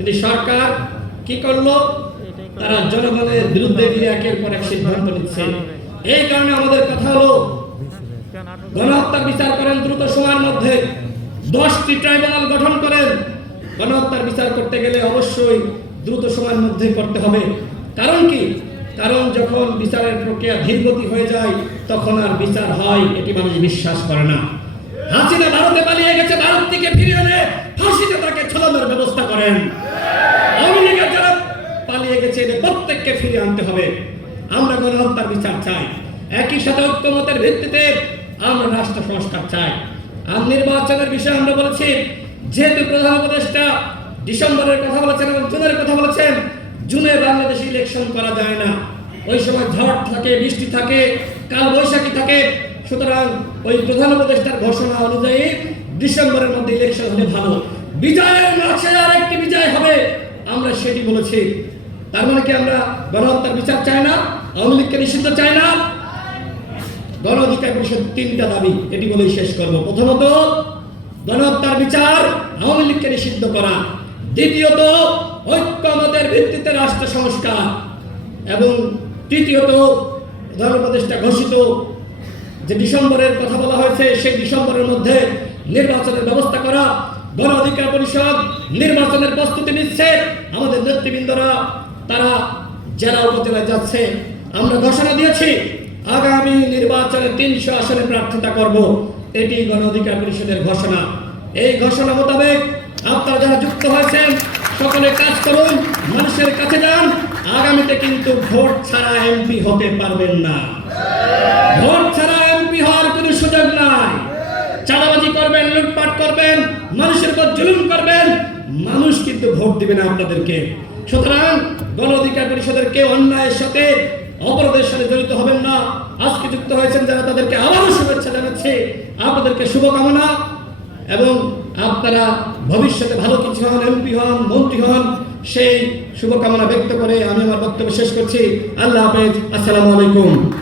কিন্তু সরকার কি করল? তারা জনগণের বিরুদ্ধে গিয়ে একের পর এক সিদ্ধান্ত নিচ্ছে। এই কারণে আমাদের কথা হলো গণহত্যার বিচার করেন দ্রুত সময়ের মধ্যে। দশটি ট্রাইব্যুনাল গঠন করেন। গণহত্যার বিচার করতে গেলে অবশ্যই দ্রুত সময়ের মধ্যে করতে হবে। কারণ কি? কারণ যখন বিচারের প্রক্রিয়া ধীরগতি হয়ে যায়, তখন আর বিচার হয়, এটি মানুষ বিশ্বাস করে না। হাসিনা ভারতে পালিয়ে গেছে, ভারত থেকে ফিরে এনে ফাঁসিতে তাকে ছলানোর ব্যবস্থা করেন আওয়ামী লীগের যারা পালিয়ে গেছে এদের প্রত্যেককে ফিরে আনতে হবে। আমরা গণহত্যার বিচার চাই। একই সাথে ঐক্যমতের ভিত্তিতে আমরা রাষ্ট্র সংস্কার চাই। আর নির্বাচনের বিষয়ে আমরা বলেছি, যেহেতু প্রধান উপদেষ্টা ডিসেম্বরের কথা বলেছেন এবং জুনের কথা বলেছেন, জুনে বাংলাদেশে ইলেকশন করা যায় না। ওই সময় ঝড় থাকে, বৃষ্টি থাকে কাল বৈশাখী থাকে। সুতরাং ওই প্রধান উপদেষ্টার ঘোষণা অনুযায়ী ডিসেম্বরের মধ্যে ইলেকশন হলে ভালো। বিজয়ের মাসে আর একটি বিজয় হবে। আমরা সেটি বলেছি। তার মানে কি আমরা গণহত্যার বিচার চাই না? আওয়ামী লীগকে নিষিদ্ধ চাই না? গণ অধিকার পরিষদ তিনটা দাবি, এটি বলেই শেষ করব। প্রথমত, গণহত্যার বিচার আওয়ামী লীগকে নিষিদ্ধ করা। দ্বিতীয়ত ঐক্যমতের ভিত্তিতে রাষ্ট্র সংস্কার। এবং তৃতীয়ত উপদেষ্টা ঘোষিত যে ডিসেম্বরের কথা বলা হয়েছে, সেই ডিসেম্বরের মধ্যে নির্বাচনের ব্যবস্থা করা। গণ অধিকার পরিষদ নির্বাচনের প্রস্তুতি নিচ্ছে। আমাদের নেতৃবৃন্দরা তারা জেলা উপজেলায় যাচ্ছে। আমরা ঘোষণা দিয়েছি, আগামী নির্বাচনে তিনশো আসনে প্রার্থিতা করব। এটি গণ অধিকার পরিষদের ঘোষণা। এই ঘোষণা মোতাবেক আপনারা যারা যুক্ত হয়েছেন, সকলে কাজ করুন, মানুষের কাছে যান। আগামীতে কিন্তু ভোট ছাড়া এমপি হতে পারবেন না। ভোট ছাড়া এমপি হওয়ার কোনো সুযোগ নাই। চাঁদাবাজি করবেন, লুটপাট করবেন, মানুষের উপর জুলুম করবেন, মানুষ কিন্তু ভোট দিবে না আপনাদেরকে। সুতরাং গণ অধিকার পরিষদের কেউ অন্যায়ের সাথে অপরাধের সাথে জড়িত হবেন না। আজকে যুক্ত হয়েছেন যারা তাদেরকে আবারও শুভেচ্ছা জানাচ্ছি। আপনাদেরকে শুভকামনা এবং আপনারা ভবিষ্যতে ভালো কিছু হন এমপি হন, মন্ত্রী হন, সেই শুভকামনা ব্যক্ত করে আমি আমার বক্তব্য শেষ করছি। আল্লাহ হাফেজ। আসসালামু আলাইকুম।